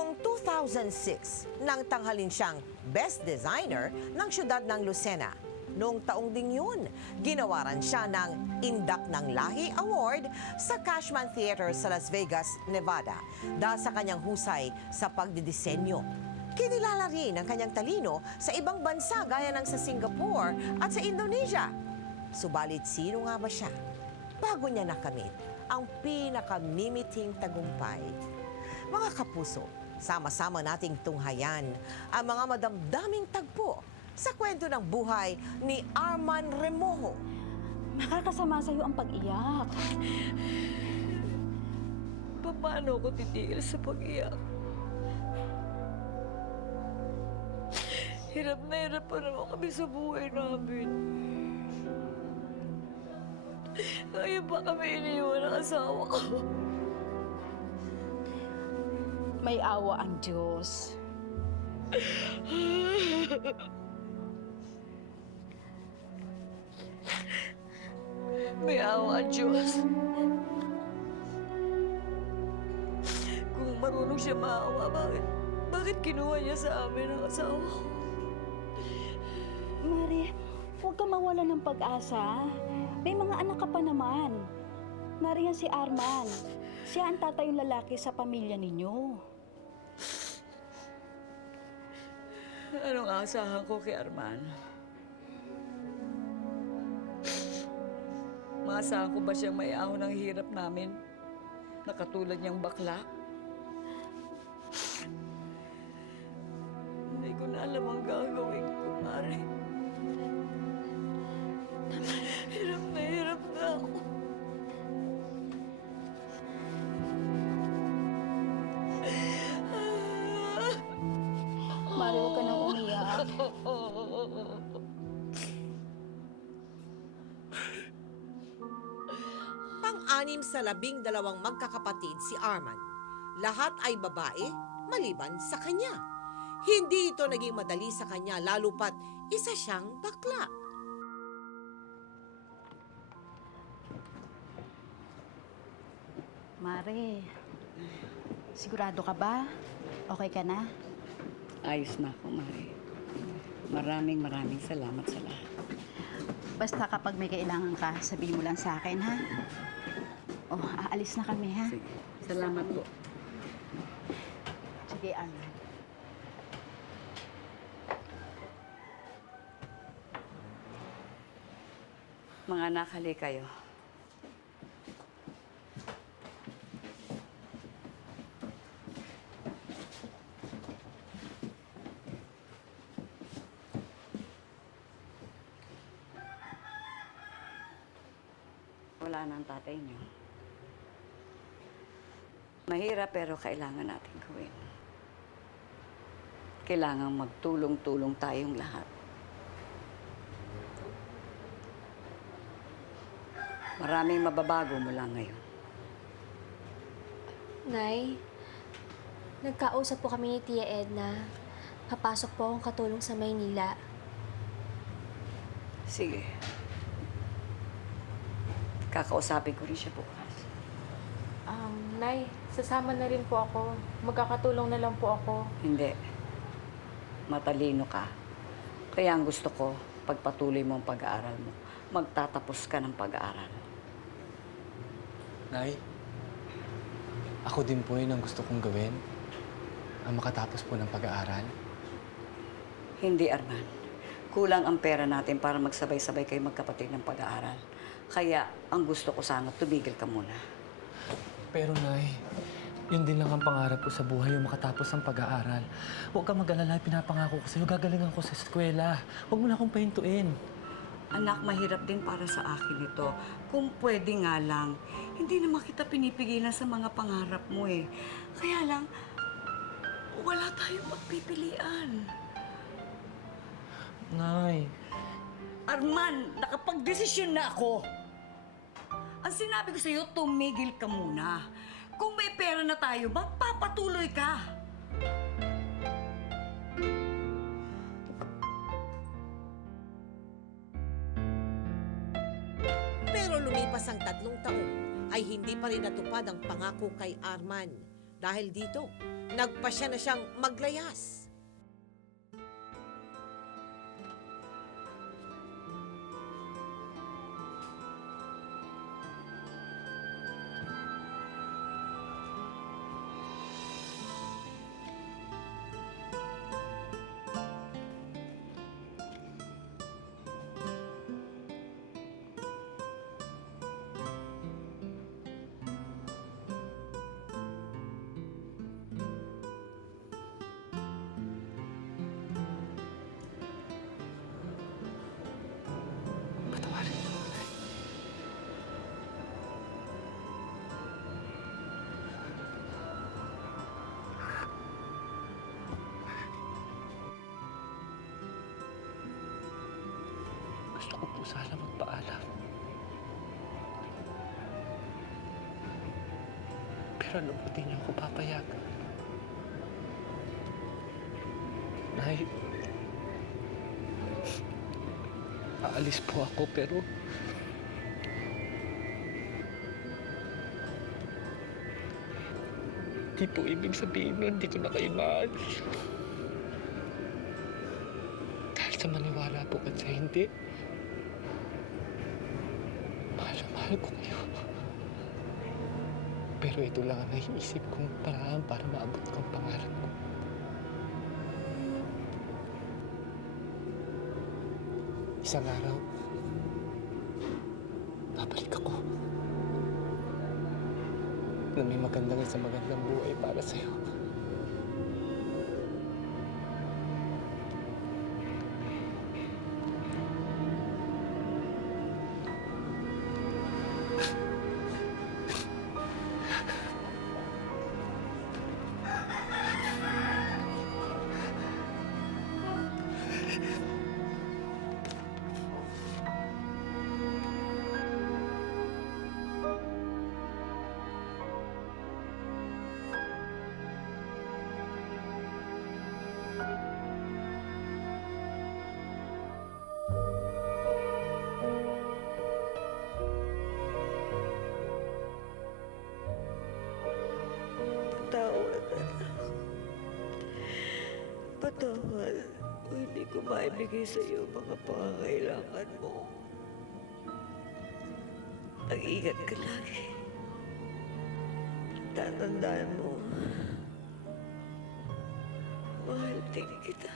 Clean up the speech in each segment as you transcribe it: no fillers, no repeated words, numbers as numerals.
Taong 2006, nang tanghalin siyang Best Designer ng siyudad ng Lucena. Noong taong ding yun, ginawaran siya ng Indak ng Lahi Award sa Cashman Theater sa Las Vegas, Nevada dahil sa kanyang husay sa pagdidisenyo. Kinilala rin ang kanyang talino sa ibang bansa gaya ng sa Singapore at sa Indonesia. Subalit sino nga ba siya? Bago niya nakamit ang pinakamimiting tagumpay. Mga kapuso, sama-sama nating tunghayan ang mga madamdaming tagpo sa kwento ng buhay ni Arman Remojo. Nakakasama sa'yo ang pag-iyak. Paano ko titigil sa pag-iyak? Hirap na hirap pa naman kami sa buhay namin. Kaya pa kami iniwan ng asawa ko. May awa ang Diyos. May awa ang Diyos. Kung marunong siya maawa, bakit kinuha niya sa amin ang asawa ko? Mari, huwag ka mawala ng pag-asa. May mga anak ka pa naman. Nariyan si Arman. Siya ang tatayong lalaki sa pamilya ninyo. Anong aasahan ko kay Arman? Maasahan ko ba siyang may ahon ng hirap namin na katulad niyang bakla? Hindi ko na alam ang gagawin ko, Mari. Hirap na ako. Mari, huwag ka nang umiyak. Pang-anim sa 12 magkakapatid si Arman. Lahat ay babae, maliban sa kanya. Hindi ito naging madali sa kanya lalo pat isa siyang bakla. Mari, sigurado ka ba? Okay ka na? Ayos na ako, Mari. Maraming salamat sa lahat. Basta kapag may kailangan ka, sabihin mo lang sa akin, ha? Oh, aalis na kami, ha? Sige. Salamat po. Sige, Arman. Mga anak, hali kayo. Wala na ang tatay niyo. Mahirap pero kailangan natin gawin. Kailangan magtulong-tulong tayong lahat. Maraming mababago mula ngayon. Nay, nagkausap po kami ni Tia Edna. Papasok po akong katulong sa Maynila. Sige. Kakausapin ko rin siya bukas. Nay, sasama na rin po ako. Magkakatulong na lang po ako. Hindi. Matalino ka. Kaya ang gusto ko, pagpatuloy mo ang pag-aaral mo, magtatapos ka ng pag-aaral. Nay, ako din po yun ang gusto kong gawin. Ang makatapos po ng pag-aaral. Hindi, Arman. Kulang ang pera natin para magsabay-sabay kayo magkapatid ng pag-aaral. Kaya ang gusto ko sana, tumigil ka muna. Pero Nay, yun din lang ang pangarap ko sa buhay, yung makatapos ng pag-aaral. Huwag ka mag-alala, pinapangako ko sa'yo, gagalingan ko sa eskwela. Huwag mo na akong pahintuin. Anak, mahirap din para sa akin ito. Kung pwede nga lang, hindi naman kita pinipigilan sa mga pangarap mo eh. Kaya lang, wala tayong magpipilian. Nay. Arman, nakapag-desisyon na ako. Ang sinabi ko sa'yo, tumigil ka muna. Kung may pera na tayo, magpapatuloy ka. Pero lumipas ang 3 taon ay hindi pa rin natupad ang pangako kay Arman. Dahil dito, nagpasya na siyang maglayas. Patawarin niyo ako, Nay. Gusto ko po sana magpaalam. Pero ano po di niyo ako papayagan? Nay, aalis po ako pero di po ibig sabihin nun, hindi ko na kayo maalis. Dahil sa maniwala po at sa hindi, mahal na mahal ko kayo. Pero ito lang ang naiisip kong paraan para maabot ko ang pangarap ko. Isang araw, babalik ako. Na may magandang isang magandang buhay para sa'yo. Patawad, anak. Patawad kung hindi ko maibigay sa iyo mga pangangailangan mo. Mag-ingat ka lagi. Tatandaan mo. Mahal din kita.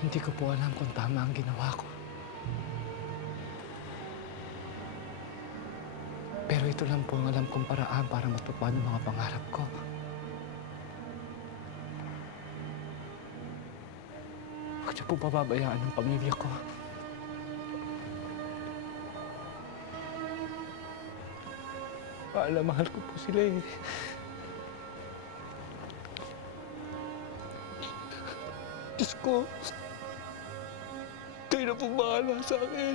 Hindi ko po alam kung tama ang ginawa ko. Pero ito lang po ang alam kong paraan para matupad ang mga pangarap ko. Huwag niyo po pababayaan ang pamilya ko. Mahal na mahal ko po sila eh. Diyos ko, kayo na po bahala sa akin.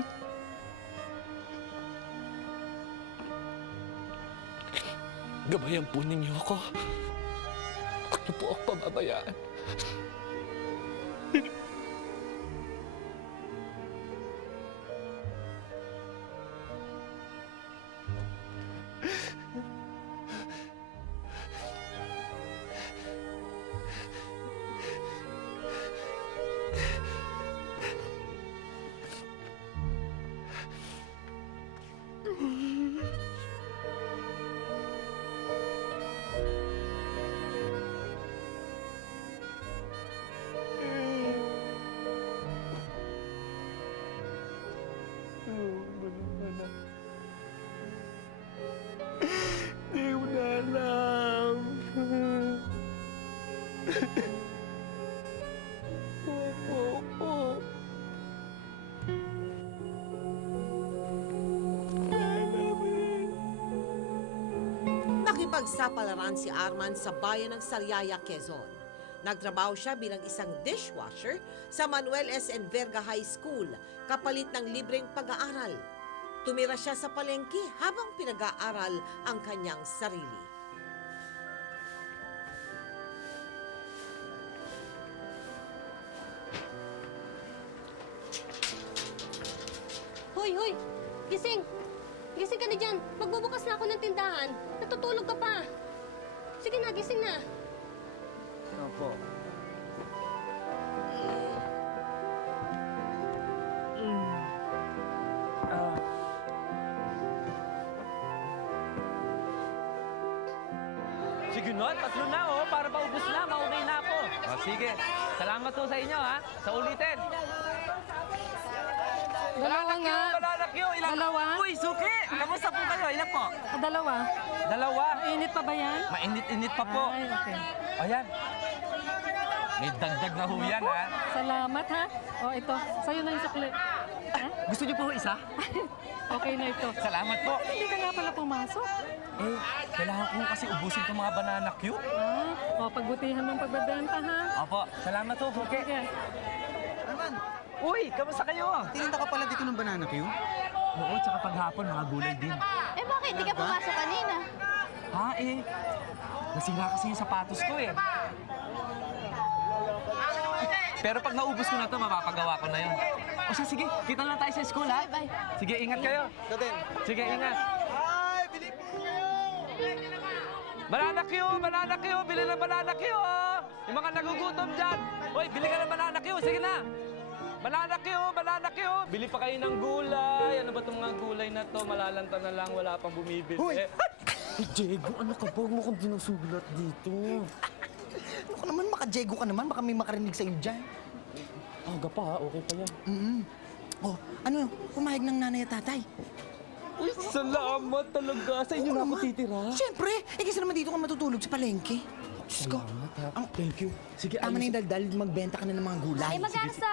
Gabayan po ninyo ako. Huwag niyo po ako pababayaan. Di mo na alam. Opo. Nakipagsapalaran si Arman sa bayan ng Sariaya, Quezon. Nagtrabaho siya bilang isang dishwasher sa Manuel S. N. Verga High School, kapalit ng libreng pag-aaral. tumira siya sa palengke habang pinag-aaral ang kanyang sarili. Hoy, hoy! Gising! Gising ka na dyan! Magbubukas na ako ng tindahan. Natutulog ka pa. Sige na, gising na. Opo. Sige na, tatlo na para paubos na, maumay na ako. Sige, salamat po sa inyo sa ulitin. Dalawa nga. Balalakyo, ilan? Dalawa? Uy, suki! Kamusta po kayo? Ilan po? Dalawa. Dalawa. Mainit pa ba yan? Mainit-init pa po. Ay, okay. Ayan. May dagdag na ho yan, Salamat, ha? O, ito. Sa'yo na yung sukli. Ha? Gusto niyo po isa? Okay na ito. Salamat po. Hindi ka nga pala pumasok. Kailangan ko kasi ubusin itong mga banana cue. O, pagbutihan ng pagbebenta, ha? Opo, salamat po, suki. Sige. Uy, kamusta kayo? Tininda ka pala dito ng banana queue? Oo, tsaka paghapon, mga gulay din. Eh bakit? Di ka pumasok kanina. Nasira kasi yung sapatos ko Pero pag naubos ko na to, mapapagawa ko na yun. O siya, sige, kita lang tayo sa school, ha? Bye. Sige, ingat kayo. Sige, ingat. Ay, bili po kayo! Banana Q! Banana Q! Bili ng banana Q, Yung mga nagugutom dyan. Uy, bili ka ng banana Q. Sige na. Banana Q! Banana Q! Bili pa kayo ng gulay. Ano ba itong mga gulay na to? Malalanta na lang. Wala pang bumibili. Hoy! Diego, ano ka ba? Huwag mo kong dinusulat dito. Ano ka naman, makajego ka naman, baka may makarinig sa'yo dyan. Aga pa, ha? Okay pa yan. Oh, ano, pumayag ng nanay at tatay. Uy, salamat talaga. Sa inyo na ako titira. Siyempre, kasi naman dito ka matutulog sa palengke. Diyos ko. Salamat, ha? Thank you. Sige, Tama na yung daldal, magbenta ka na ng mga gulay. Eh magkano sa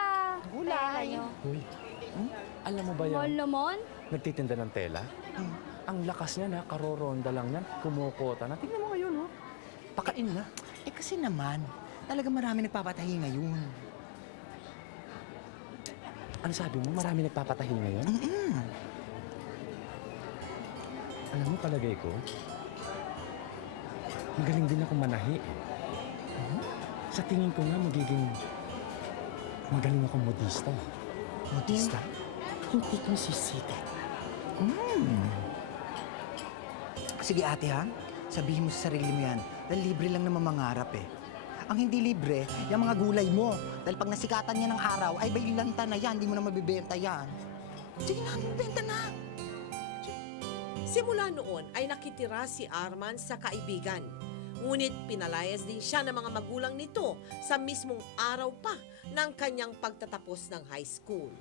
gulay? Uy, alam mo ba yan? Mall naman? Nagtitinda ng tela? Ang lakas niya na, karoronda lang yan, kumukota na. Tingnan mo ngayon, Pakain na. Kasi naman, talaga marami nagpapatahi ngayon. Ano sabi mo? Marami nagpapatahin ngayon? Alam mo, palagay ko, magaling din ako manahi. Sa tingin ko nga, magiging magaling akong modista. Modista? Yung tipong sisikat. Sige ate ha, sabihin mo sa sarili mo yan, dahil libre lang naman mangarap Ang hindi libre, yung mga gulay mo. Dahil pag nasikatan niya ng araw, ay bailanta na yan, hindi mo na mabibenta yan. Sige na, benta na. Simula noon ay nakitira si Arman sa kaibigan. Ngunit pinalayas din siya ng mga magulang nito sa mismong araw pa ng kanyang pagtatapos ng high school.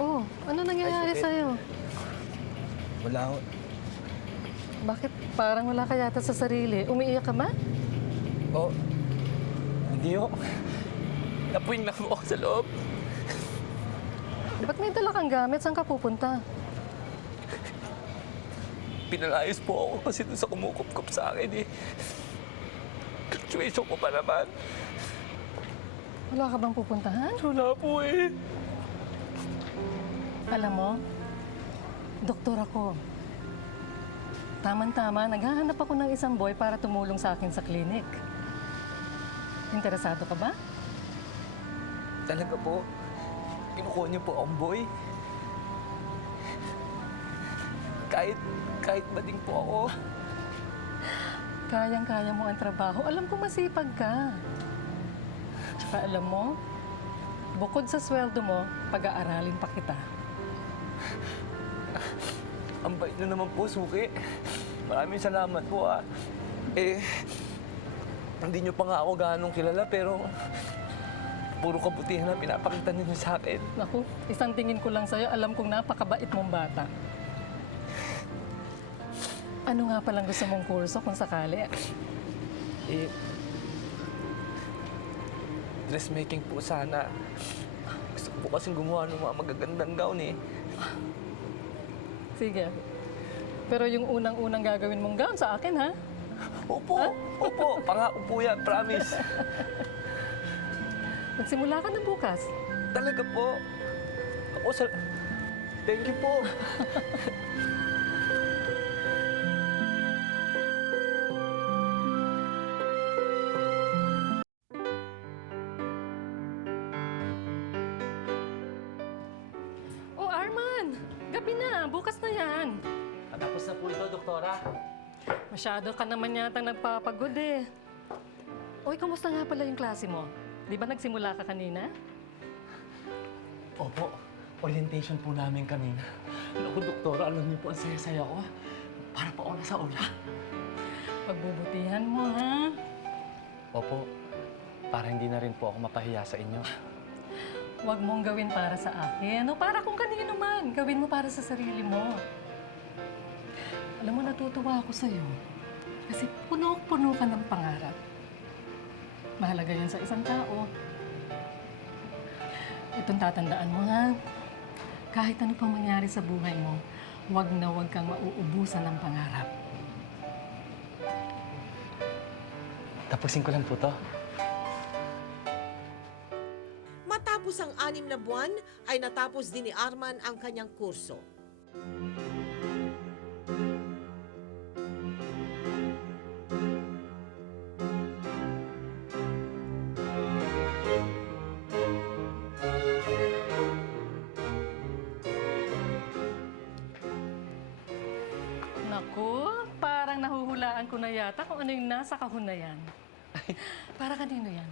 Oh, ano nangyayari sa'yo? Wala ho. Bakit parang wala ka yata sa sarili? Umiiyak ka ba? Oh, hindi ho. Napuwing lang ako sa loob. Ba't may dala kang gamit? Saan ka pupunta? Pinalayas po ako kasi doon sa kumukup-kup sa akin Graduation ko pa naman. Wala ka bang pupuntahan? Wala po Alam mo, doktor ako. Tama-tama, naghahanap ako ng isang boy para tumulong sa akin sa klinik. Interesado ka ba? Talaga po? Kinukuha niyo po ang boy? Kahit bading po ako. Kayang-kaya mo ang trabaho. Alam ko masipag ka. Tsaka alam mo, bukod sa sweldo mo, pag-aaralin pa kita. Ang bait na naman po, Suki. Maraming salamat po, hindi niyo pa nga ako ganong kilala, pero puro kabutihan na pinapakita niyo sa akin. Naku, isang tingin ko lang sa'yo, alam kong napakabait mong bata. Ano nga palang gusto mong kurso kung sakali? Dressmaking po sana. Gusto ko po kasing gumawa ng mga magagandang gown Sige. Pero yung unang-unang gagawin mong gown sa akin, ha? Opo, pangako po yan, promise. Nagsimula ka na bukas. Talaga po. Thank you po. Oh, Arman! Gabi na. Bukas na yan. Natapos na po ito, Doktora. Masyado ka naman yata nagpapagod eh. Oy, kumusta nga pala yung klase mo? Di ba nagsimula ka kanina? Opo, orientation po namin kanina. Naku, Doktora, alam niyo po, ang saya-saya ko. Para pa ako nasa ula. Pagbubutihan mo, ha? Opo, para hindi na rin po ako mapahiya sa inyo. Huwag mong gawin para sa akin. O para kung kanino man. Gawin mo para sa sarili mo. Alam mo, natutuwa ako sa'yo. Kasi puno-puno ka ng pangarap. Mahalaga yan sa isang tao. Itong tatandaan mo, ha? Kahit ano pang mangyari sa buhay mo, huwag na huwag kang mauubusan ng pangarap. Tapusin ko lang po to. Matapos ang 6 na buwan, ay natapos din ni Arman ang kanyang kurso. Naku, parang nahuhulaan ko na yata kung ano yung nasa kahon na yan. Para kanino yan?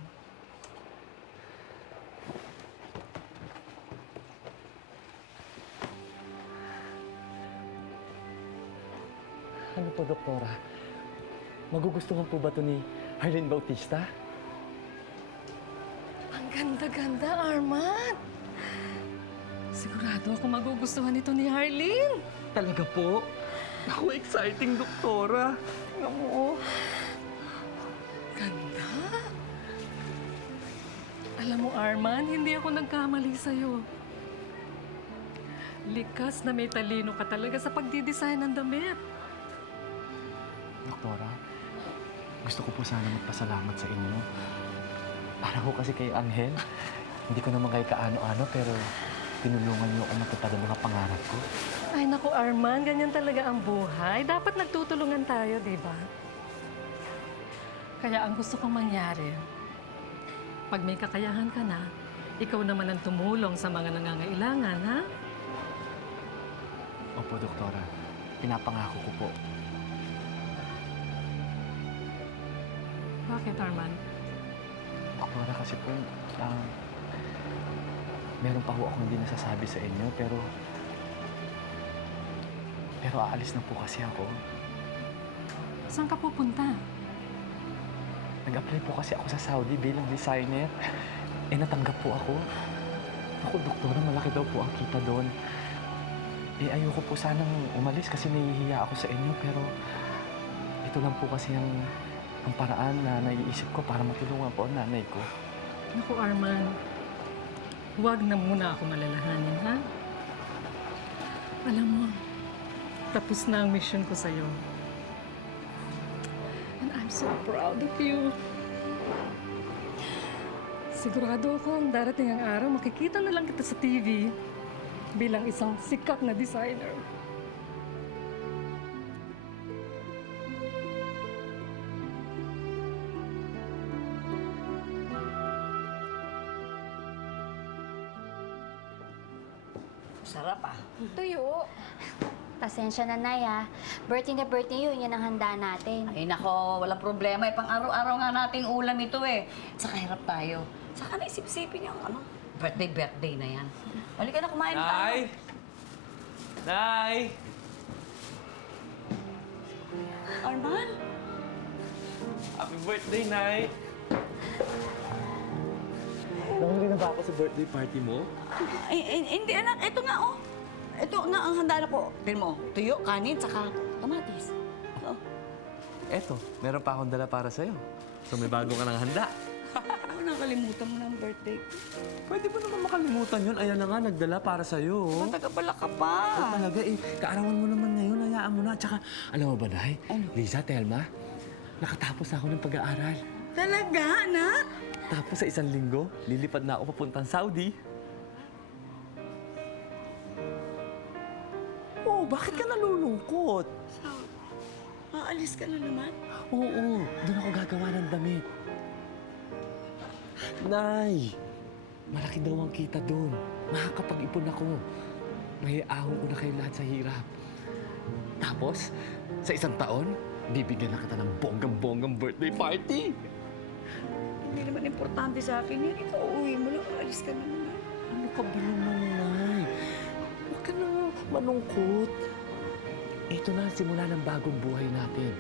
Ano po, Doktora? Magugustuhan po ba ito ni Arlene Bautista? Ang ganda-ganda, Arman! Sigurado ako magugustuhan ito ni Harleen. Talaga po? Naku, exciting, Doktora. Tingnan mo, oh. Ganda! Alam mo, Arman, hindi ako nagkamali sa'yo. Likas na may talino ka talaga sa pagdidesign ng damit. Doktora, gusto ko po sana magpasalamat sa inyo. Para ko kasi kay Angel, hindi ko naman kay kaano-ano, pero tinulungan niyo ako matupad ang mga pangarap ko. Ay naku, Arman, ganyan talaga ang buhay. Dapat nagtutulungan tayo, di ba? Kaya ang gusto kong mangyari, pag may kakayahan ka na, ikaw naman ang tumulong sa mga nangangailangan, ha? Opo, Doktora. Pinapangako ko po. Bakit, Arman? Doktora, kasi po, meron pa ho akong hindi nasasabi sa inyo, pero aalis na po kasi ako. Saan ka pupunta? Nag-apply po kasi ako sa Saudi bilang designer. Natanggap po ako. Ako, Doktora, malaki daw po ang kita doon. Ayoko po sanang umalis kasi nahihiya ako sa inyo, pero ito lang po kasi ang paraan na naiisip ko para matulungan po ang nanay ko. Naku, Arman, huwag na muna ako malalahanin, ha? Alam mo, tapos na ang mission ko sa'yo. And I'm so proud of you. Sigurado ako, darating ang araw, makikita na lang kita sa TV bilang isang sikat na designer. Sarap ah. Tuyo. Pasensya na, Nay, ha. Birthday na birthday yun. Yan ang handa natin. Ay nako, walang problema. Pang araw-araw nga nating ulam ito eh. Saka hirap tayo. Saka naisip-isipin yung birthday na yan. Halika na, kumain tayo. Nay! Nay! Arman? Happy birthday, Nay! Nahuli na ba ako sa birthday party mo? Hindi anak, ito nga oh. Ito nga ang handa na po. Tignan mo, tuyo, kanin, saka kamatis. Oh. Eto, meron pa akong dala para sa'yo. So may bago ka ng handa. Ano nakalimutan mo ng birthday? Pwede mo naman makalimutan yun. Ayan na nga, nagdala para sa'yo. Mataga-bala ka pa. Talaga eh, kaarawan mo naman ngayon, hayaan mo na. Tsaka, alam mo ba, Nay? Ano? Liza, Telma, nakatapos na ako ng pag-aaral. Talaga, anak? Tapos sa 1 linggo, lilipad na ako papuntang Saudi. Oh, bakit ka nalulungkot? Aalis ka na naman? Oo, doon ako gagawa ng damit. Nay, malaki daw ang kita doon. Makakapag-ipon ako. May ahon ko na kayo lahat sa hirap. Tapos, sa 1 taon, bibigyan na kita ng bonggang-bonggang birthday party. Hindi naman importante sa akin yan. Ikaw, uwi mo lang. Aalis ka na naman. Ano ka ba naman, Nay? Huwag ka na malungkot. Ito na ang simula ng bagong buhay natin.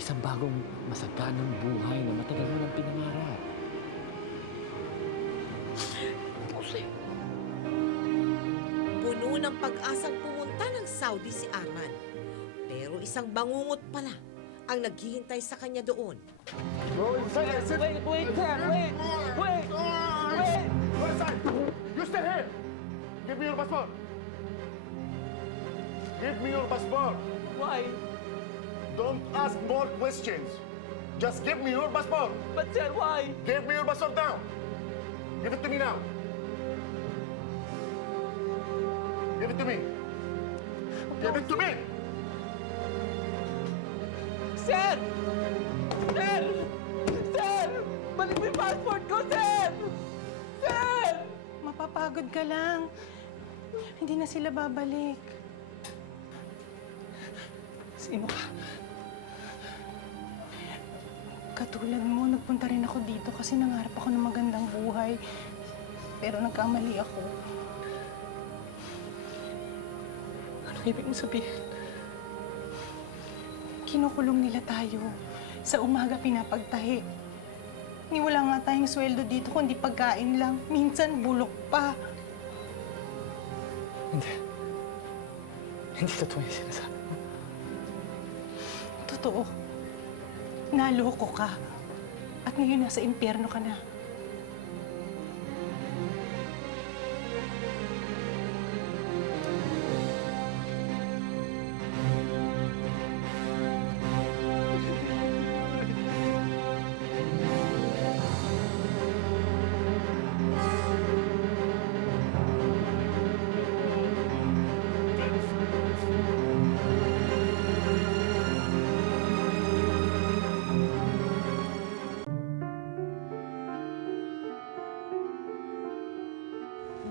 Isang bagong masaganang buhay na matagal mo nang pinangarap. Puno ng pag-asang pumunta ng Saudi si Arman. Pero isang bangungot pala ang naghihintay sa kanya doon. Wait! You stay here! Give me your passport! Give me your passport! Why? Don't ask more questions! Just give me your passport! But sir, why? Give me your passport now! Give it to me now! Give it to me! Give it to me! Sir! Sir! Sir! Balik mo yung passport ko, sir! Sir! Mapapagod ka lang. Hindi na sila babalik. Sino ka? Katulad mo, nagpunta rin ako dito kasi nangarap ako ng magandang buhay. Pero nagkamali ako. Anong ibig mo sabihin? Kinukulong nila tayo. Sa umaga pinapagtahi. Ni wala nga tayong sweldo dito kundi pagkain lang. Minsan bulok pa. Hindi totoo yung sinasabi mo. Totoo. Naloko ka. At ngayon nasa impyerno ka na.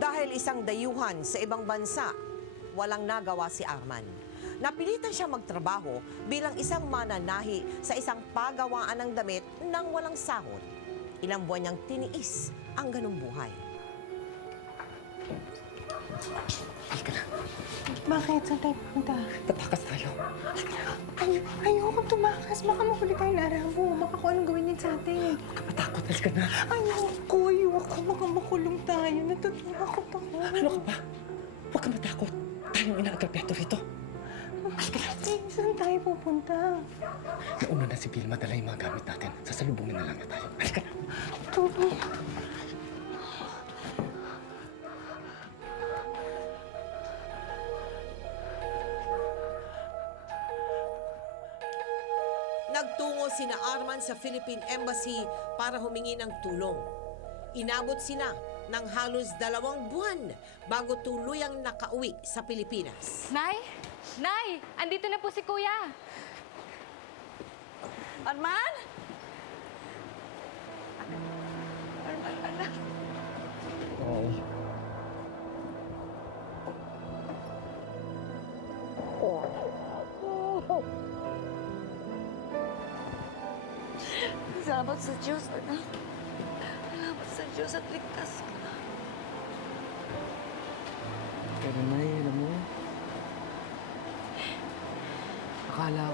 Dahil isang dayuhan sa ibang bansa, walang nagawa si Arman. Napilitan siya magtrabaho bilang isang mananahi sa isang pagawaan ng damit nang walang sahod. Ilang buwan niyang tiniis ang ganung buhay. Halika na. Bakit? Saan tayo pupunta? Tatakas tayo. Ayoko tumakas. Baka mahuli tayo na arabo. Baka kung anong gawin niya sa atin. Huwag ka matakot. Halika na. Ayoko. Baka makulong tayo. Natatakot ako. Ano ka ba? Huwag ka matakot. Tayong inaagapyato rito. Saan tayo pupunta? Nauna na si Vilma, dala yung mga gamit natin. Sasalubungin na lang na tayo. Halika na. Tuloy. Nagtungo sina Arman sa Philippine Embassy para humingi ng tulong. Inabot sila ng halos 2 buwan bago tuluyang nakauwi sa Pilipinas. Nay! Nay! Andito na po si Kuya! Arman? Arman, anak. Salamat sa Diyos, anak. Salamat sa Diyos at ligtas ka. Pero Nay, alam mo, akala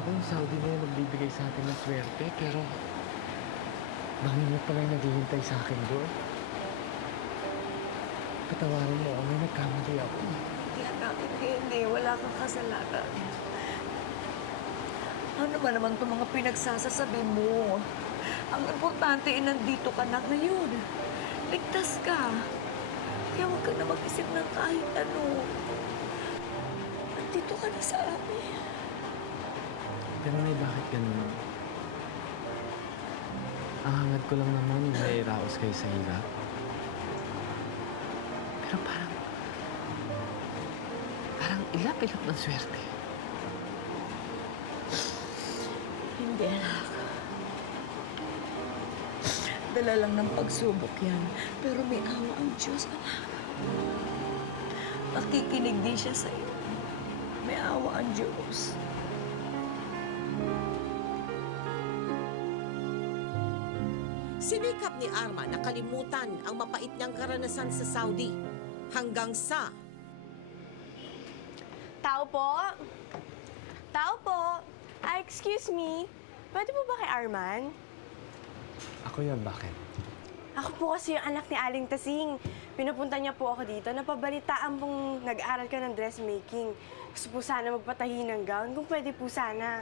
ko yung Saudi na yung magbibigay sa atin ng swerte, pero dami mo pala yung naghihintay sa akin doon. Patawarin mo ako, may nagkamali ako. Hindi, anak, hindi. Wala kang kasalanan. Ano ba naman itong mga pinagsasasabi mo? Ang importante ay nandito ka na ngayon. Ligtas ka. Kaya huwag ka na mag-isip ng kahit ano. Nandito ka na sa amin. Pero Nay, bakit ganun? Ang hangad ko lang naman yung nairaos kayo sa hirap. Pero parang ilap-ilap ng swerte. Hindi, anak. Dala lang ng pagsubok yan. Pero may awa ang Diyos, anak. Nakikinig din siya sa'yo. May awa ang Diyos. Sinikap ni Arman na kalimutan ang mapait niyang karanasan sa Saudi hanggang sa Tao po? Tao po? Excuse me. Pwede po ba kay Arman? Ako yun, bakit? Ako po kasi yung anak ni Aling Tasing. Pinapunta niya po ako dito. Napabalitaan pong nag-aral ka ng dressmaking. Gusto po sana magpatahi ng gown. Kung pwede po sana.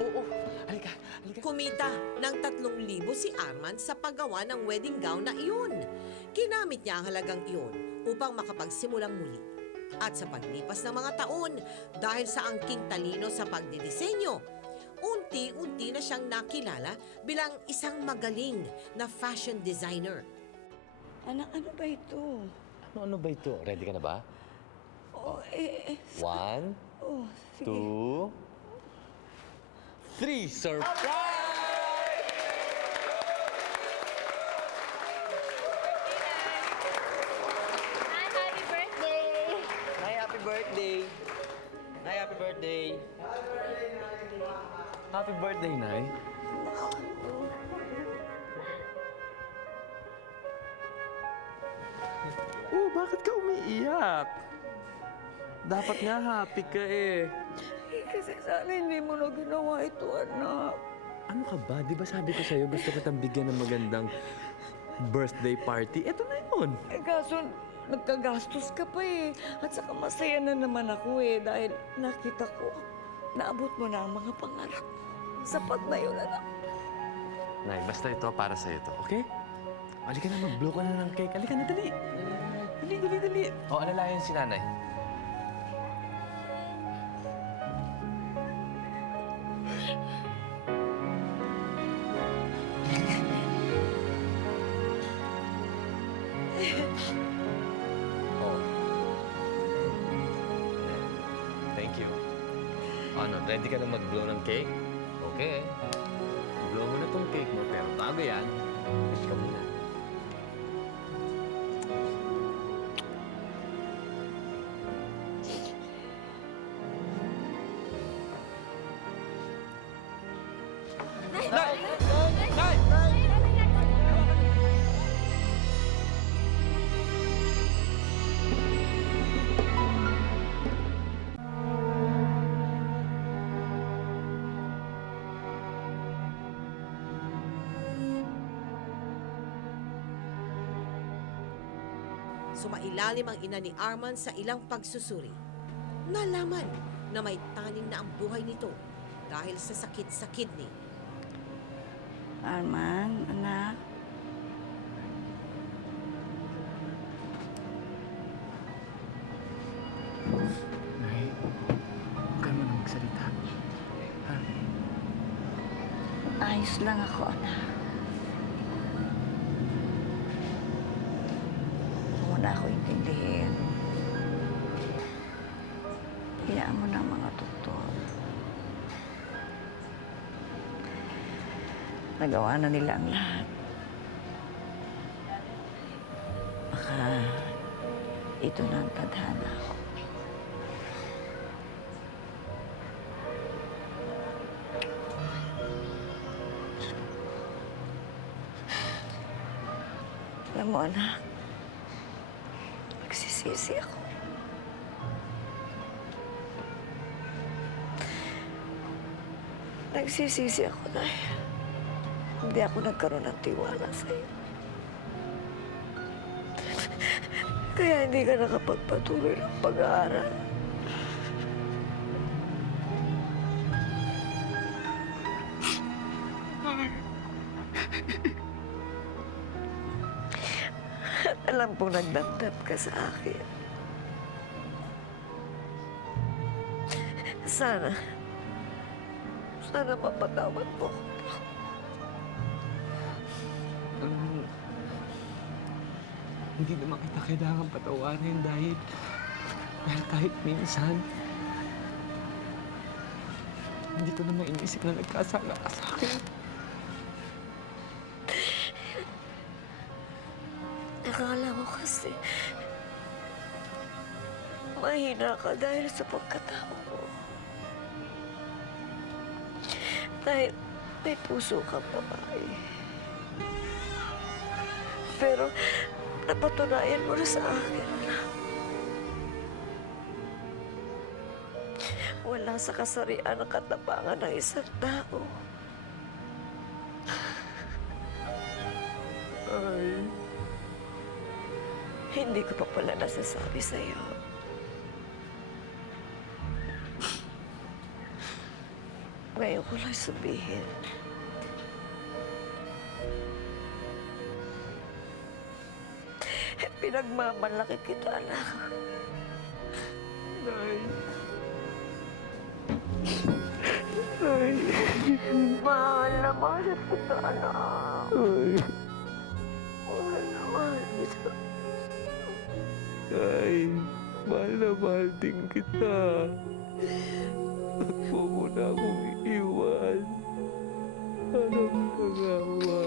Oo, halika. kumita ng 3,000 si Arman sa paggawa ng wedding gown na iyon. Ginamit niya ang halagang iyon upang makapagsimulang muli. At sa paglipas ng mga taon, dahil sa angking talino sa pagdidisenyo, unti-unti na siyang nakilala bilang isang magaling na fashion designer. Anak, ano ba ito? Ano ba ito? Ready ka na ba? Oh, 1, oh, sige. 2, 3. Surprise! Happy birthday! Nay, happy birthday! Nay, happy birthday! Happy birthday, Nay. Oh, bakit ka umiiyak? Dapat nga happy ka eh. Kasi sana hindi mo na ginawa ito, anak. Ano ka ba? Di ba sabi ko sa'yo gusto kitang bigyan ng magandang birthday party? Ito na yun. Kaso, nagkagastos ka pa eh. At saka masaya na naman ako eh. Dahil nakita ko, naabot mo na ang mga pangarap. Sapat na yun, anak. Nay, basta ito para sa'yo to, okay? Halika na, mag-blow ka na ng cake. Halika na, dali. Dali. O, alalayan si nanay. Oh. Thank you. Ano, ready ka na mag-blow ng cake? Okay. Blow mo na tong cake mo, pero bago yan, wish ka muna. Sumailalim ang ina ni Arman sa ilang pagsusuri. Nalaman na may taning na ang buhay nito dahil sa sakit sa kidney. Arman, anak. Nay, huwag ka naman magsalita. Ha? Ayos lang ako, anak. Huwag mo na ako intindihin. Hayaan mo na ang mga doktor. Nagawa na nila ang lahat. Baka ito na ang tadhana ko. Alam mo, anak, nagsisisi ako. Nagsisisi ako dahil hindi ako nagkaroon ng tiwala sa'yo. Kaya hindi ka nakapagpatuloy ng pag-aaral. At alam pong nagdamdam ka sa akin. Sana mapatawad mo ako. hindi naman kita kailangan patawarin dahil kahit minsan, hindi ko naman inisip na nagkasala ka sa akin. Akala ko kasi mahina ka dahil sa pagkatao mo. Dahil may puso kang babae. Pero napatunayan mo na sa akin na wala sa kasarian ang katapangan ng isang tao. Ay, hindi ko pa pala nasasabi sa'yo. Ngayon ko lang sabihin. Pinagmamalaki kita, anak. Nay. Nay. Mahal na mahal kita, anak. Ay. Mahal na mahal kita. Ay, mahal na mahal din kita. Huwag mo na akong iiwan. Anong nagawa?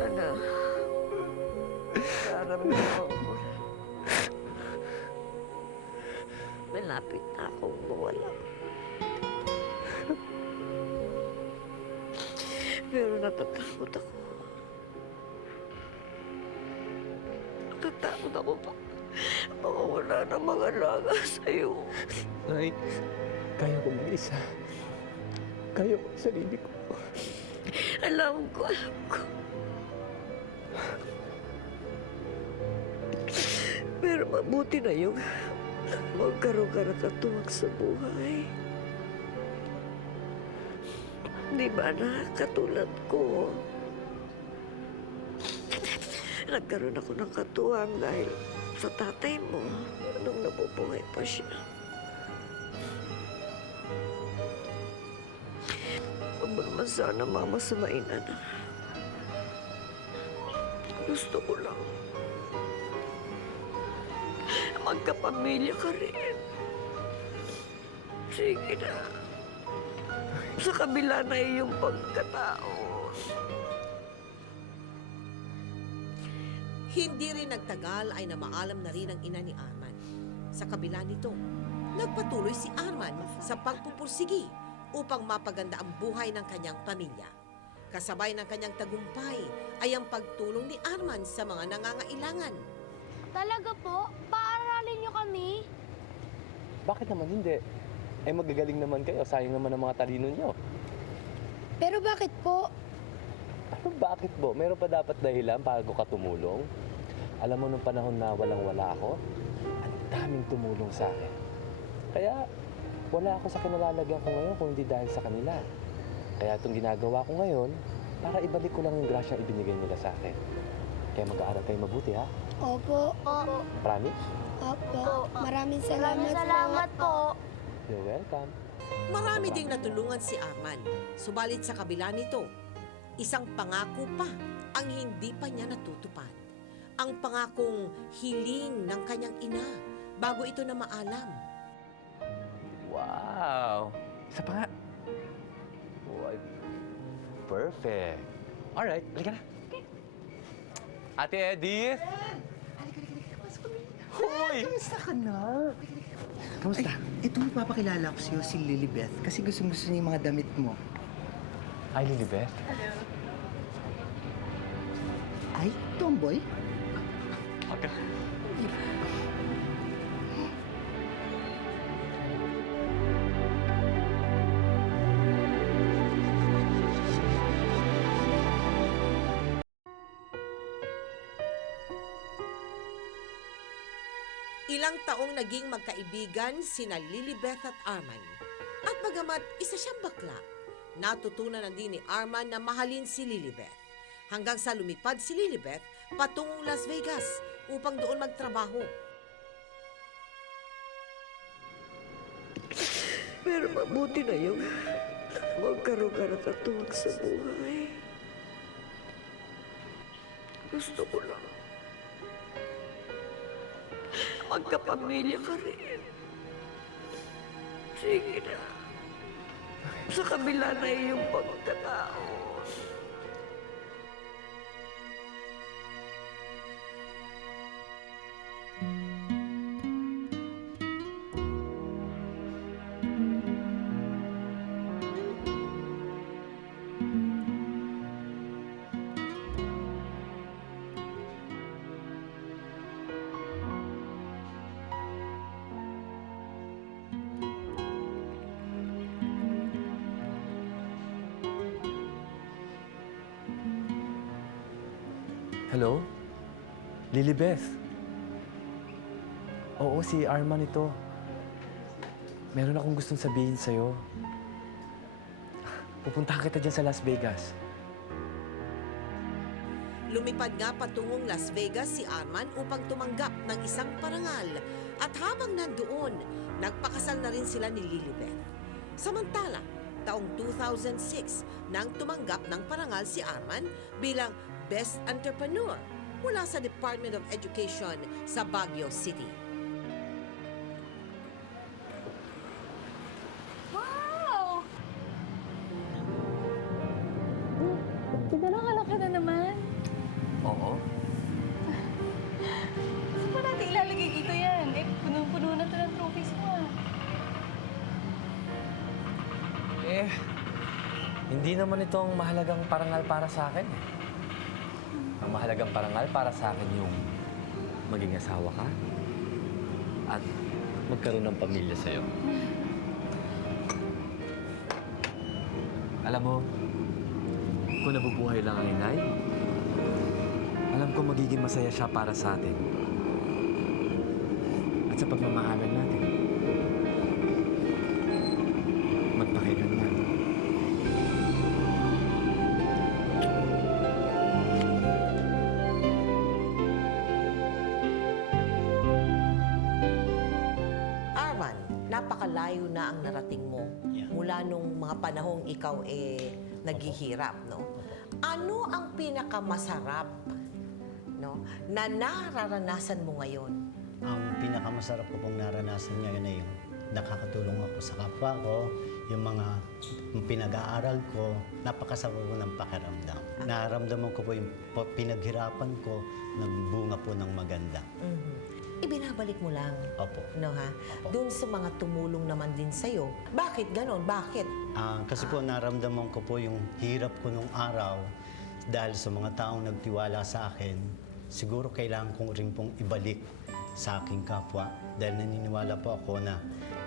Anak. Nararamdaman ko na. Malapit na akong mawala. Pero natatakot ako. Natatakot ako pa. Baka wala na mga alaga sa'yo. Nay, kaya ko mag-isa. Kaya ko sa sarili ko. Alam ko. Pero mabuti na yung magkaroon ka ng katuwag sa buhay. Di ba na katulad ko? Nagkaroon ako ng katuwang dahil sa tatay mo nung nabubuhay pa siya. Huwag mo naman sana mamasamain, anak. Gusto ko lang magkapamilya ka rin. Sige na. Sa kabila na iyong pagkatao. Hindi rin nagtagal ay namaalam na rin ang ina ni Arman. Sa kabila nito, nagpatuloy si Arman sa pagpupursigi upang mapaganda ang buhay ng kanyang pamilya. Kasabay ng kanyang tagumpay ay ang pagtulong ni Arman sa mga nangangailangan. Talaga po? Paaralin niyo kami? Bakit naman hindi? Eh magagaling naman kayo. Sayang naman ang mga talino nyo. Pero bakit po? Ano bakit bo? Meron pa dapat dahilan bago ka tumulong? Alam mo nung panahon na walang-wala ako, ang daming tumulong sa akin. Kaya wala ako sa kinalalagyan ko ngayon kung hindi dahil sa kanila. Kaya itong ginagawa ko ngayon, para ibalik ko lang yung grasyang ibinigay nila sa akin. Kaya mag-aaral kayo mabuti, ha? Opo. Opo. Promise? Opo. Maraming salamat po. You're welcome. Marami ding natulungan si Arman. Subalit sa kabila nito, isang pangako pa ang hindi pa niya natutupad. Ang pangakong hiling ng kanyang ina bago ito na maalam. Wow! Isa pa nga. Wow. Perfect. Alright, halika na. Ate Edith! Hoy! Kamusta ka na? Kamusta? Ito papakilala ko sa'yo, si Lilibeth. Kasi gustong-gusto niya yung mga damit mo. Ay, Lilibeth. Ay, tomboy? Pagka... Ilang taong naging magkaibigan sina Lilibeth at Arman. At bagamat isa siyang bakla, natutunan na din ni Arman na mahalin si Lilibeth. Hanggang sa lumipad si Lilibeth patungong Las Vegas upang doon magtrabaho. Pero mabuti na yung magkaroon ka ng katuwag sa buhay. Gusto ko lang magkapamilya ka rin. Sige na. Sa kabila na iyong pagkatao. Hello? Lilibeth? Oo, si Arman ito. Meron akong gustong sabihin sa'yo. Pupuntahan kita dyan sa Las Vegas. Lumipad nga patungong Las Vegas si Arman upang tumanggap ng isang parangal. At habang nandoon, nagpakasal na rin sila ni Lilibeth. Samantala, taong 2006 nang tumanggap ng parangal si Arman bilang Best Entrepreneur mula sa Department of Education sa Baguio City. Wow! Pinarangala ka na naman. Oo. Saan pa natin ilalagay dito yan? Eh, punong-puno na ito ng trophies mo. Hindi naman ito ang mahalagang parangal para sa akin. Ang mahalagang parangal para sa akin yung maging asawa ka at magkaroon ng pamilya sa'yo. Alam mo, kung nabubuhay lang ang inay, alam ko magiging masaya siya para sa atin at sa pagmamahalan natin. Magpakailanman. Arman, napakalayo na ang narating mo mula nung mga panahong ikaw naghihirap, no? Ano ang pinakamasarap, no, na nararanasan mo ngayon? Ang pinakamasarap ko pong naranasan ngayon ay yung nakakatulong ako sa kapwa ko, yung mga pinag-aaral ko, napakasarap po ng pakiramdam. Nararamdaman ko po yung pinaghirapan ko, nagbunga po ng maganda. Ibinabalik mo lang. Opo. No, ha? Opo. Doon sa mga tumulong naman din sa'yo. Bakit ganon? Bakit? Kasi po naramdaman ko po yung hirap ko nung araw dahil sa mga taong nagtiwala sa akin. Siguro kailangan kong rin pong ibalik sa aking kapwa dahil naniniwala po ako na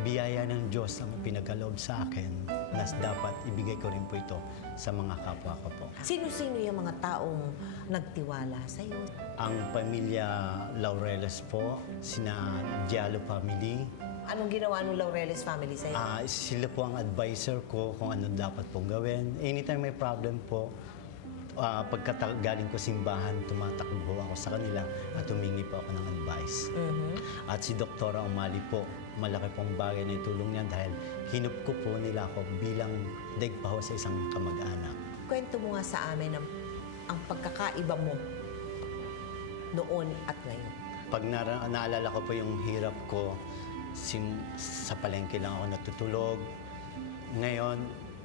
biyaya ng Diyos ang pinagkaloob sa akin na dapat ibigay ko rin po ito sa mga kapwa ko po. Sino-sino yung mga taong nagtiwala sa'yo? Ang pamilya Laureles po, sina Diallo family. Anong ginawa ng Laureles family sa'yo? Sila po ang advisor ko kung ano dapat pong gawin. Anytime may problem po, galing ko simbahan, tumatakbo ako sa kanila at humingi po ako ng advice. At si Dr. Umali po, malaki pong bagay na itulong niya dahil hinup ko po nila ako bilang daigpaho sa isang kamag-anak. Kwento mo nga sa amin ang pagkakaiba mo noon at ngayon. Pag naalala ko po yung hirap ko, sa palengke lang ako natutulog. Ngayon,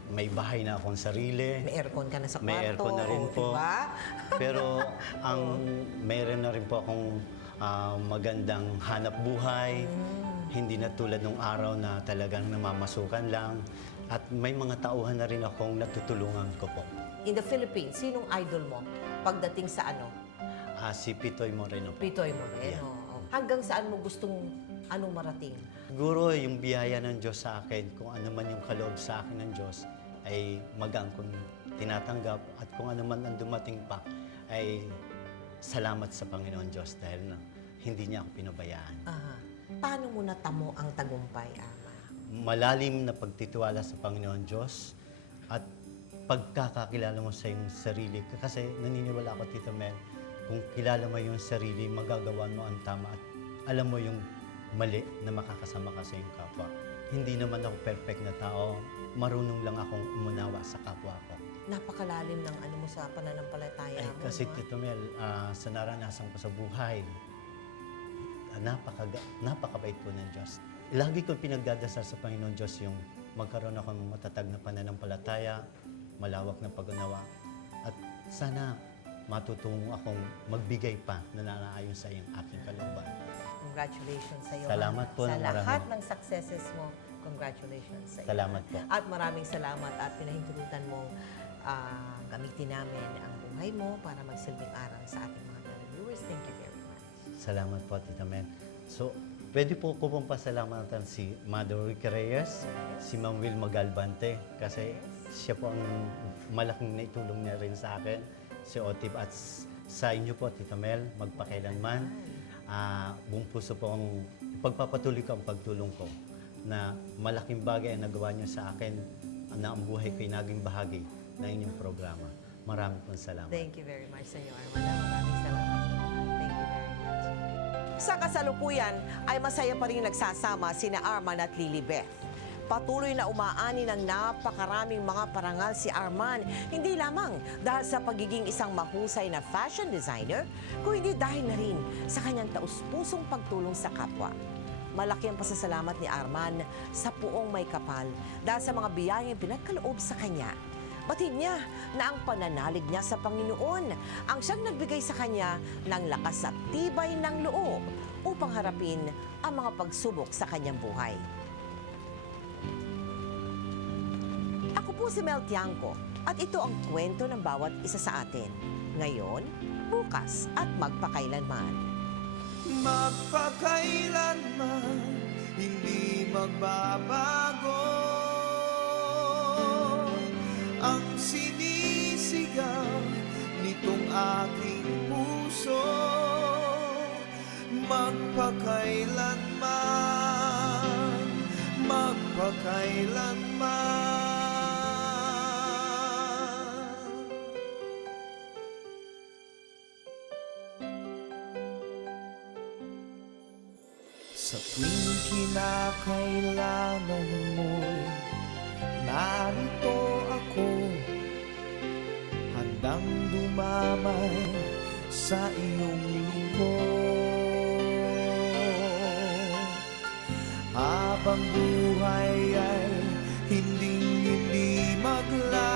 may bahay na akong sarili. May aircon ka na sa kwarto. May aircon na rin po. Diba? Pero mayroon na rin po akong magandang hanap buhay. Hindi na tulad nung araw na talagang namamasukan lang. At may mga tauhan na rin akong natutulungan ko po. In the Philippines, sinong idol mo pagdating sa ano? Si Pitoy Moreno po. Pitoy Moreno. Hanggang saan mo gustong marating? Siguro yung biyaya ng Diyos sa akin, kung ano man yung kaloob sa akin ng Diyos, ay magaan kong tinatanggap. At kung ano man ang dumating pa, ay salamat sa Panginoon Diyos dahil hindi niya ako pinabayaan. Paano mo natamo ang tagumpay, Ama? Malalim na pagtitiwala sa Panginoon Diyos at pagkakakilala mo sa iyong sarili. Kasi naniniwala ako, Tita Mel, kung kilala mo yung sarili, magagawa mo ang tama at alam mo yung mali na makakasama ka sa iyong kapwa. Hindi naman ako perfect na tao, marunong lang akong umunawa sa kapwa ko. napakalalim ng ano mo sa pananampalataya Ay, mo. kasi no? Tito Mel, sa naranasan ko sa buhay, napakabait po ng Diyos. Lagi kong pinagdadasal sa Panginoon Diyos yung magkaroon ako ng matatag na pananampalataya, malawak na pag-unawa, at sana matutungo akong magbigay pa na nanaayon sa iyong aking kalooban. Congratulations sa iyo. Salamat po Sa ng lahat marami. ng successes mo, congratulations sa iyo. Salamat po. At maraming salamat at pinahintulutan mong gamitin namin ang buhay mo para magsilbing aral sa ating mga televiewers. Thank you very much. Salamat po, Tita Mel. So, pwede po ko pong pasalamatan si Mother Ricky Reyes, si Ma'am Wilma Galvante, kasi siya po ang malaking naitulong niya rin sa akin, si Otip, at sa inyo po, Tita Mel, magpakailanman. Buong puso po ang pagpapatuloy ko ang pagtulong ko na malaking bagay ang nagawa niyo sa akin na ang buhay ko'y naging bahagi ng inyong programa. Maraming pong salamat. Thank you very much sa iyo, Arman. Maraming salamat. Thank you very much. Sa kasalukuyan ay masaya pa rin nagsasama sina Arman at Lilibeth. Patuloy na umaani ng napakaraming mga parangal si Arman, hindi lamang dahil sa pagiging isang mahusay na fashion designer, kundi dahil na rin sa kanyang taus-pusong pagtulong sa kapwa. Malaki ang pasasalamat ni Arman sa Puong May Kapal dahil sa mga biyayang pinagkaloob sa kanya. Batid niya na ang pananalig niya sa Panginoon ang siyang nagbigay sa kanya ng lakas at tibay ng loob upang harapin ang mga pagsubok sa kanyang buhay. Ako po si Mel Tiangco at ito ang kwento ng bawat isa sa atin. Ngayon, bukas at magpakailanman. Magpakailanman, hindi magbabago ang sinisigaw nitong aking puso. Magpakailanman, magpakailanman. Sa tuwing kinakailangan mo'y narito ako, handang dumamay sa iyong lingkod. Habang buhay ay hindi maglalayag,